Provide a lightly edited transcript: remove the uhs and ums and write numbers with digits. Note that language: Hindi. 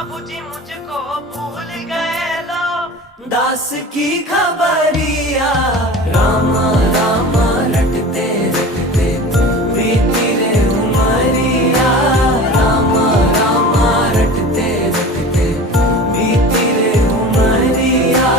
प्रभु जी मुझको भूल गए लो। दास की खबरिया राम राम रटते रटते बीती रे उमरिया। राम राम रटते रटते बीती रे उमरिया।